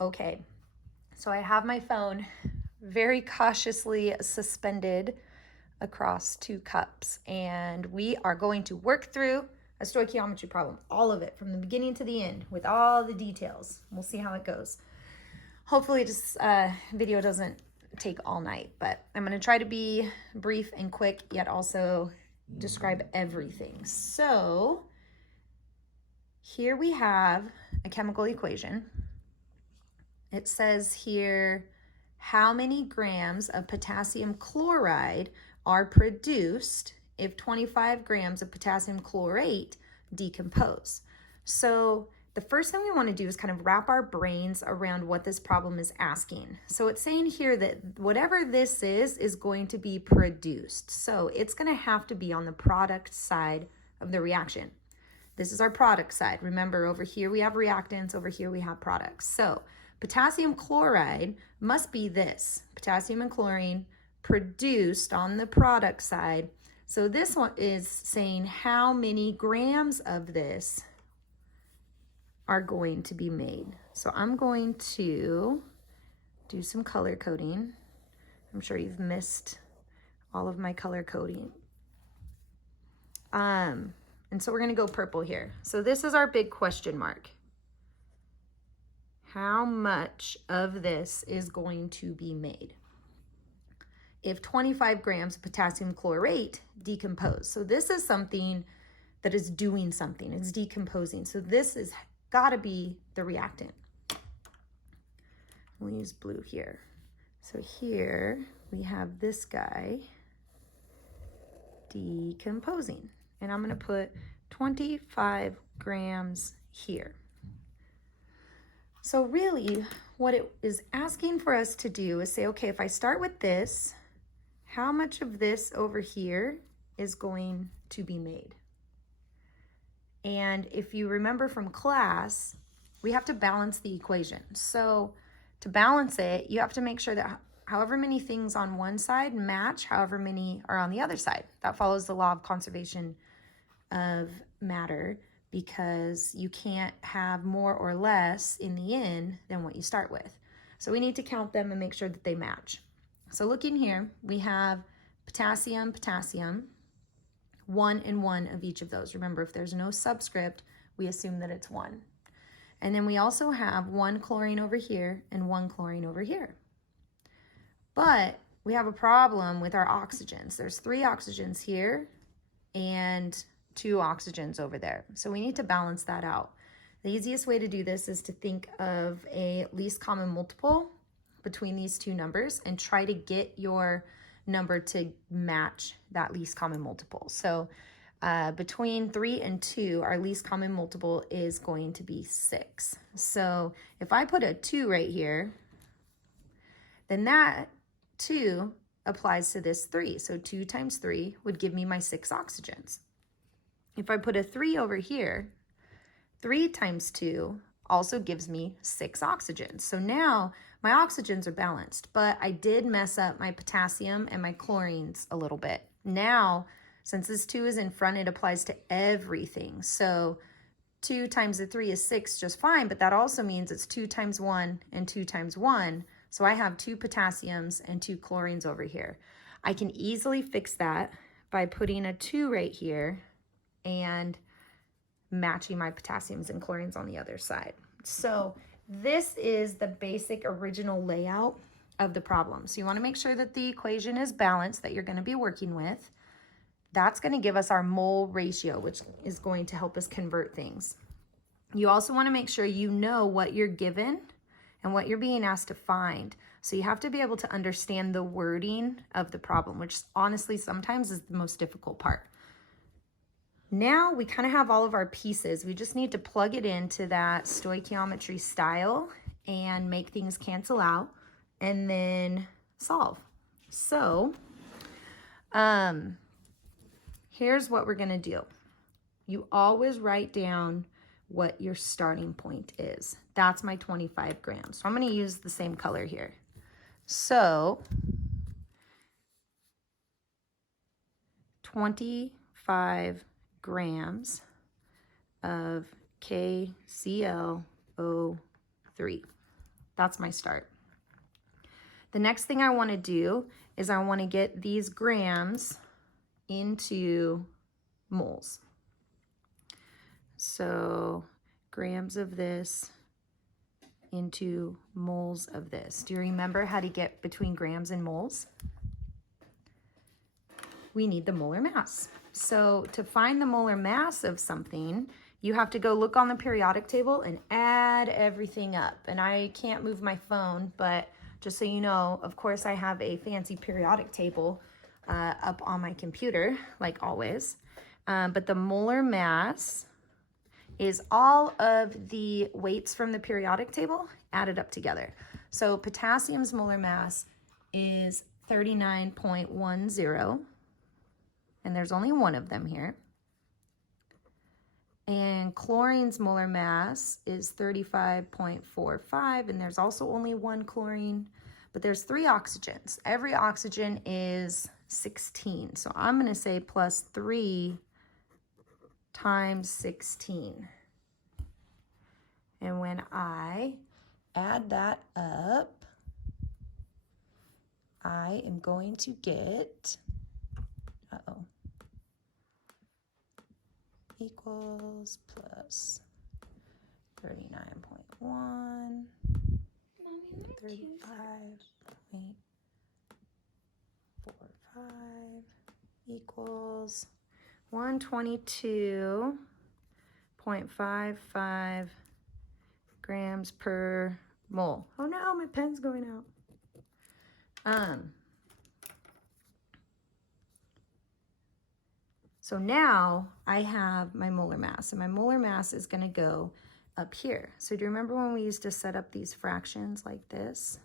Okay, so I have my phone very cautiously suspended across 2 cups, and we are going to work through a stoichiometry problem, all of it from the beginning to the end with all the details. We'll see how it goes. Hopefully this video doesn't take all night, but I'm going to try to be brief and quick, yet also describe everything. So here we have a chemical equation. It says here how many grams of potassium chloride are produced if 25 grams of potassium chlorate decompose. So the first thing we want to do is kind of wrap our brains around what this problem is asking. So it's saying here that whatever this is going to be produced. So it's going to have to be on the product side of the reaction. This is our product side. Remember, over here we have reactants, over here we have products. So potassium chloride must be this, potassium and chlorine produced on the product side. So this one is saying how many grams of this are going to be made. So I'm going to do some color coding. I'm sure you've missed all of my color coding. And so we're gonna go purple here. So this is our big question mark. How much of this is going to be made if 25 grams of potassium chlorate decompose? So this is something that is doing something, it's decomposing. So this is gotta be the reactant. We'll use blue here. So here we have this guy decomposing, and I'm gonna put 25 grams here. So really what it is asking for us to do is say, okay, if I start with this, how much of this over here is going to be made? And if you remember from class, we have to balance the equation. So to balance it, you have to make sure that however many things on one side match however many are on the other side. That follows the law of conservation of matter, because you can't have more or less in the end than what you start with. So we need to count them and make sure that they match. So looking here, we have potassium, potassium, 1 and 1 of each of those. Remember, if there's no subscript, we assume that it's 1. And then we also have 1 chlorine over here and 1 chlorine over here. But we have a problem with our oxygens. There's 3 oxygens here and 2 oxygens over there. So we need to balance that out. The easiest way to do this is to think of a least common multiple between these two numbers and try to get your number to match that least common multiple. So between 3 and 2, our least common multiple is going to be 6. So if I put a 2 right here, then that 2 applies to this 3. So 2 times 3 would give me my 6 oxygens. If I put a 3 over here, 3 times 2 also gives me 6 oxygens. So now my oxygens are balanced, but I did mess up my potassium and my chlorines a little bit. Now, since this 2 is in front, it applies to everything. So 2 times the 3 is 6 just fine, but that also means it's 2 times 1 and 2 times 1. So I have 2 potassiums and 2 chlorines over here. I can easily fix that by putting a 2 right here and matching my potassiums and chlorines on the other side. So this is the basic original layout of the problem. So you want to make sure that the equation is balanced that you're going to be working with. That's going to give us our mole ratio, which is going to help us convert things. You also want to make sure you know what you're given and what you're being asked to find. So you have to be able to understand the wording of the problem, which honestly sometimes is the most difficult part. Now we kind of have all of our pieces. We just need to plug it into that stoichiometry style and make things cancel out and then solve. So here's what we're going to do. You always write down what your starting point is. That's my 25 grams. So I'm going to use the same color here. So 25 grams of KClO3. That's my start. The next thing I want to do is I want to get these grams into moles. So grams of this into moles of this. Do you remember how to get between grams and moles? We need the molar mass. So to find the molar mass of something, you have to go look on the periodic table and add everything up. And I can't move my phone, but just so you know, of course I have a fancy periodic table up on my computer, like always. But the molar mass is all of the weights from the periodic table added up together. So potassium's molar mass is 39.10, and there's only one of them here. And chlorine's molar mass is 35.45, and there's also only one chlorine, but there's 3 oxygens. Every oxygen is 16. So I'm going to say plus 3 times 16. And when I add that up, I am going to get, equals plus 39.1, 35.45 equals 122.55 grams per mole. Oh no, my pen's going out. So now I have my molar mass, and my molar mass is going to go up here. So do you remember when we used to set up these fractions like this?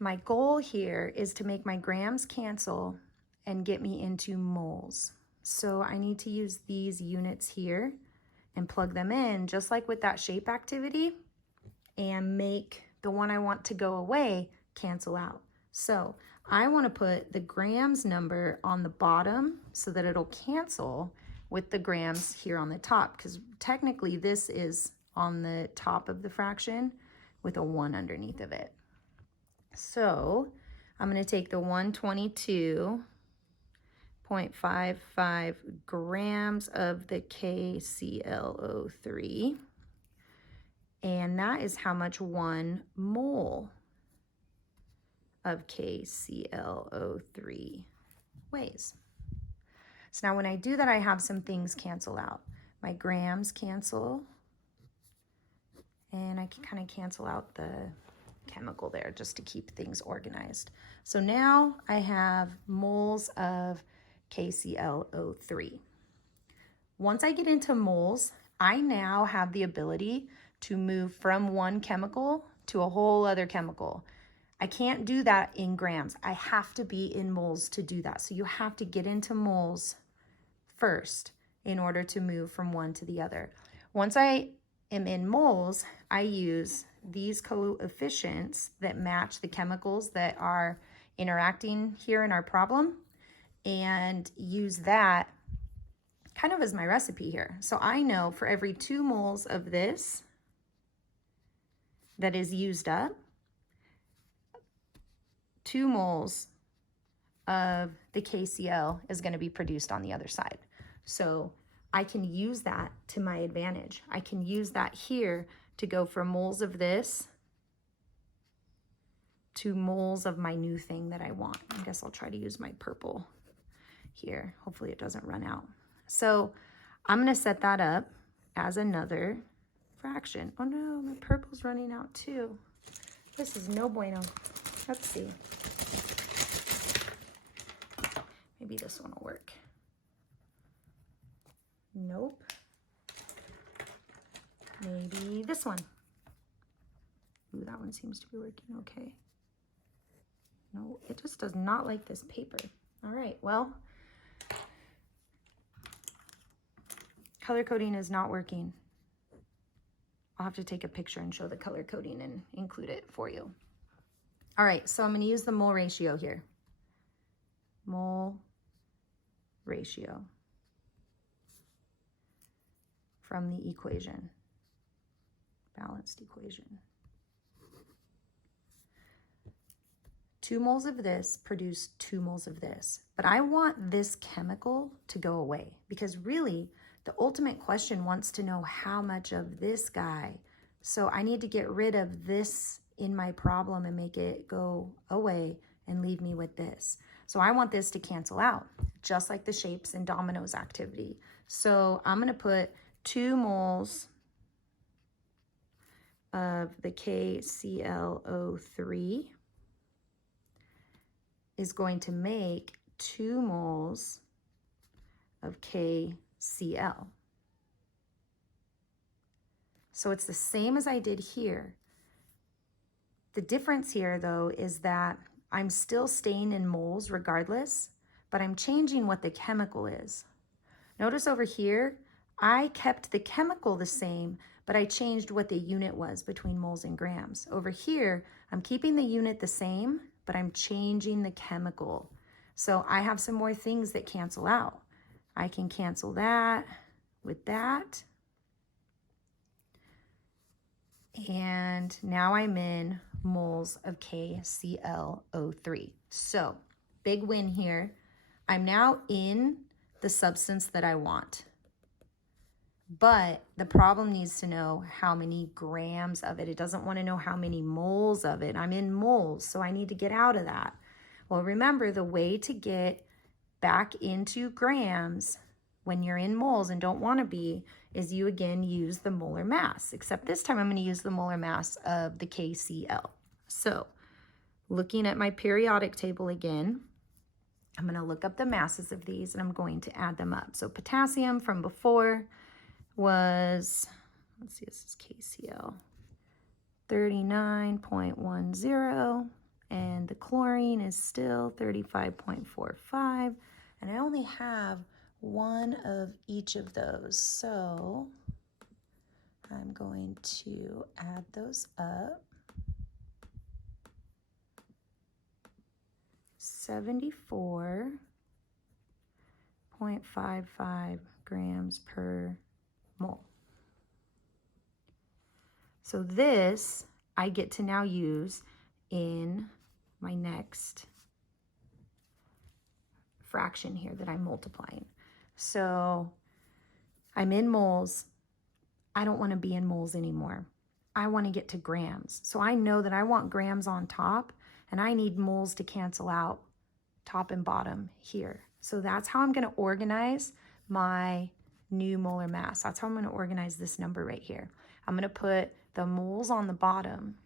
My goal here is to make my grams cancel and get me into moles. So I need to use these units here and plug them in, just like with that shape activity, and make the one I want to go away cancel out. So I want to put the grams number on the bottom so that it'll cancel with the grams here on the top, because technically this is on the top of the fraction with a 1 underneath of it. So I'm going to take the 122.55 grams of the KClO3, and that is how much 1 mole of KClO3 weighs. So now when I do that, I have some things cancel out. My grams cancel, and I can kind of cancel out the chemical there just to keep things organized. So now I have moles of KClO3. Once I get into moles, I now have the ability to move from one chemical to a whole other chemical. I can't do that in grams. I have to be in moles to do that. So you have to get into moles first in order to move from one to the other. Once I am in moles, I use these coefficients that match the chemicals that are interacting here in our problem, and use that kind of as my recipe here. So I know for every 2 moles of this that is used up, 2 moles of the KCl is going to be produced on the other side. So I can use that to my advantage. I can use that here to go from moles of this to moles of my new thing that I want. I guess I'll try to use my purple here. Hopefully it doesn't run out. So I'm going to set that up as another fraction. Oh no, my purple's running out too. This is no bueno. Let's see. Maybe this one will work. Nope. Maybe this one. Ooh, that one seems to be working okay. No, it just does not like this paper. All right, well, color coding is not working. I'll have to take a picture and show the color coding and include it for you. All right, so I'm going to use the mole ratio here. Mole ratio from the equation, balanced equation. 2 moles of this produce 2 moles of this. But I want this chemical to go away because really the ultimate question wants to know how much of this guy. So I need to get rid of this in my problem and make it go away and leave me with this. So I want this to cancel out, just like the shapes and dominoes activity. So I'm going to put 2 moles of the KClO3 is going to make 2 moles of KCl. So it's the same as I did here. The difference here, though, is that I'm still staying in moles regardless, but I'm changing what the chemical is. Notice over here, I kept the chemical the same, but I changed what the unit was between moles and grams. Over here, I'm keeping the unit the same, but I'm changing the chemical. So I have some more things that cancel out. I can cancel that with that. And now I'm in moles of KClO3. So big win here. I'm now in the substance that I want. But the problem needs to know how many grams of it. It doesn't want to know how many moles of it. I'm in moles, so I need to get out of that. Well, remember, the way to get back into grams when you're in moles and don't want to be is you again use the molar mass, except this time I'm going to use the molar mass of the KCl. So looking at my periodic table again, I'm going to look up the masses of these and I'm going to add them up. So potassium from before was, let's see, this is KCl, 39.10, and the chlorine is still 35.45, and I only have one of each of those, so I'm going to add those up. 74.55 grams per mole. So this I get to now use in my next fraction here that I'm multiplying. So I'm in moles. I don't want to be in moles anymore. I want to get to grams. So I know that I want grams on top and I need moles to cancel out top and bottom here. So that's how I'm going to organize my new molar mass. That's how I'm going to organize this number right here. I'm going to put the moles on the bottom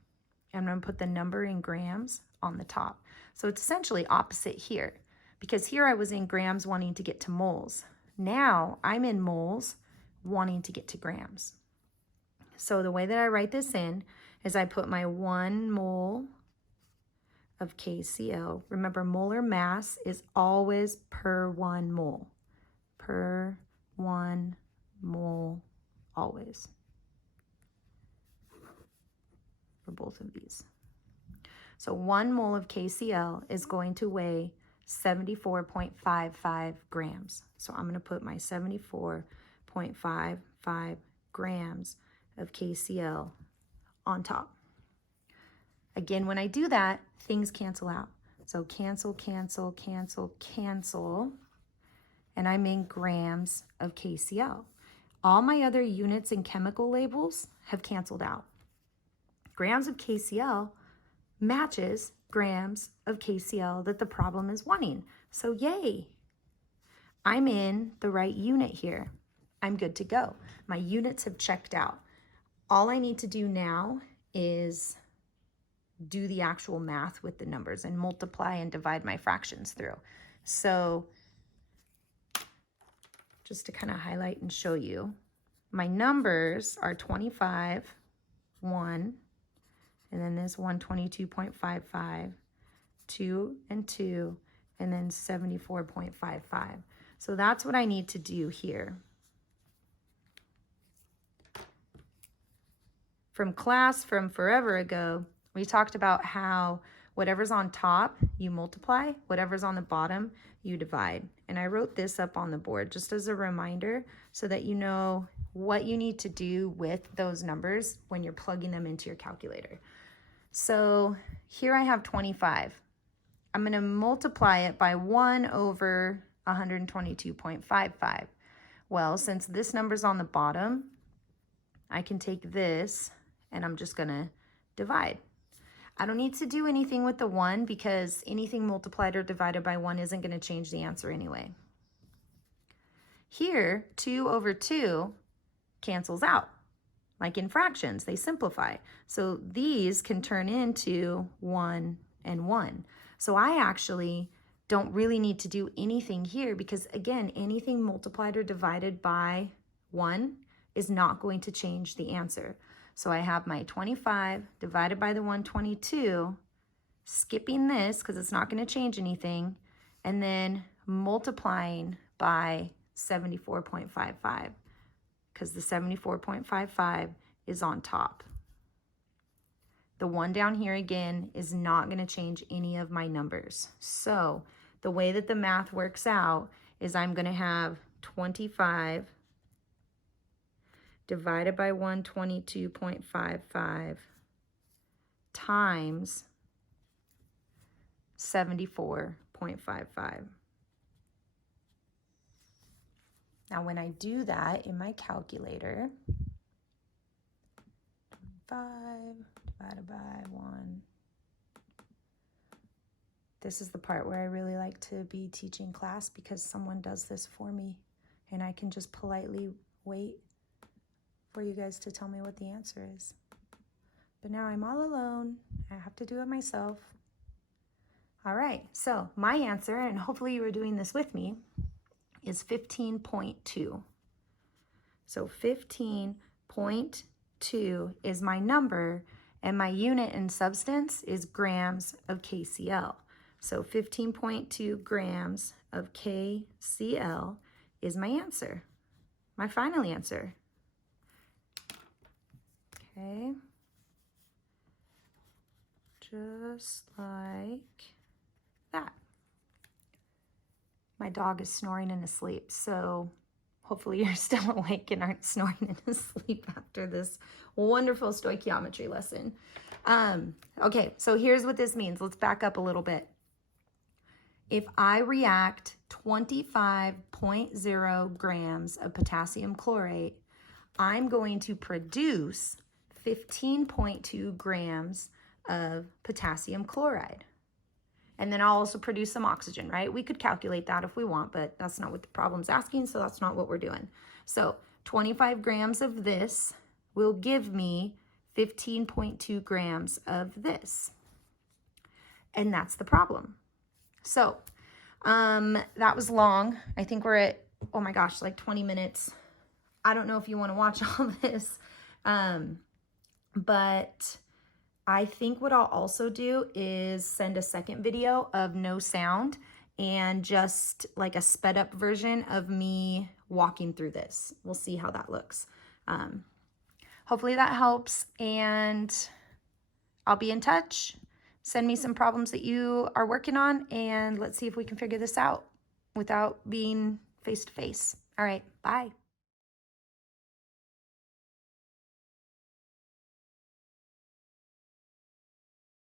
and I'm going to put the number in grams on the top. So it's essentially opposite here because here I was in grams wanting to get to moles. Now I'm in moles wanting to get to grams. So the way that I write this in is I put my 1 mole of KCl. Remember, molar mass is always per 1 mole. Per 1 mole always. For both of these. So 1 mole of KCl is going to weigh 74.55 grams. So I'm going to put my 74.55 grams of KCl on top. Again, when I do that, things cancel out. So cancel, cancel, cancel, cancel, and I'm in grams of KCl. All my other units and chemical labels have canceled out. Grams of KCl matches grams of KCl that the problem is wanting. So yay, I'm in the right unit here. I'm good to go. My units have checked out. All I need to do now is do the actual math with the numbers and multiply and divide my fractions through. So just to kind of highlight and show you, my numbers are 25, 1, and then this 122.55, 2 and 2, and then 74.55. So that's what I need to do here. From class from forever ago, we talked about how whatever's on top, you multiply, whatever's on the bottom, you divide. And I wrote this up on the board just as a reminder so that you know what you need to do with those numbers when you're plugging them into your calculator. So here I have 25. I'm going to multiply it by 1 over 122.55. Well, since this number's on the bottom, I can take this and I'm just going to divide. I don't need to do anything with the 1 because anything multiplied or divided by 1 isn't going to change the answer anyway. Here, 2 over 2 cancels out. Like in fractions, they simplify. So these can turn into 1 and 1. So I actually don't really need to do anything here because, again, anything multiplied or divided by 1 is not going to change the answer. So I have my 25 divided by the 122, skipping this because it's not going to change anything, and then multiplying by 74.55 because the 74.55 is on top. The 1 down here again is not going to change any of my numbers. So the way that the math works out is I'm going to have 25 divided by 122.55 times 74.55. Now when I do that in my calculator, 5 divided by 1. This is the part where I really like to be teaching class because someone does this for me and I can just politely wait for you guys to tell me what the answer is. But now I'm all alone. I have to do it myself. All right, so my answer, and hopefully you were doing this with me, is 15.2. So 15.2 is my number, and my unit in substance is grams of KCl. So 15.2 grams of KCl is my answer, my final answer. Okay, just like that. My dog is snoring in his sleep, so hopefully you're still awake and aren't snoring in his sleep after this wonderful stoichiometry lesson. Okay, so here's what this means. Let's back up a little bit. If I react 25.0 grams of potassium chlorate, I'm going to produce 15.2 grams of potassium chloride. And then I'll also produce some oxygen, right? We could calculate that if we want, but that's not what the problem's asking, so that's not what we're doing. So 25 grams of this will give me 15.2 grams of this. And that's the problem. So that was long. I think we're at, oh my gosh, like 20 minutes. I don't know if you want to watch all this, but I think what I'll also do is send a second video of no sound and just like a sped up version of me walking through this. We'll see how that looks. Hopefully that helps, and I'll be in touch. Send me some problems that you are working on, and let's see if we can figure this out without being face to face. All right, bye.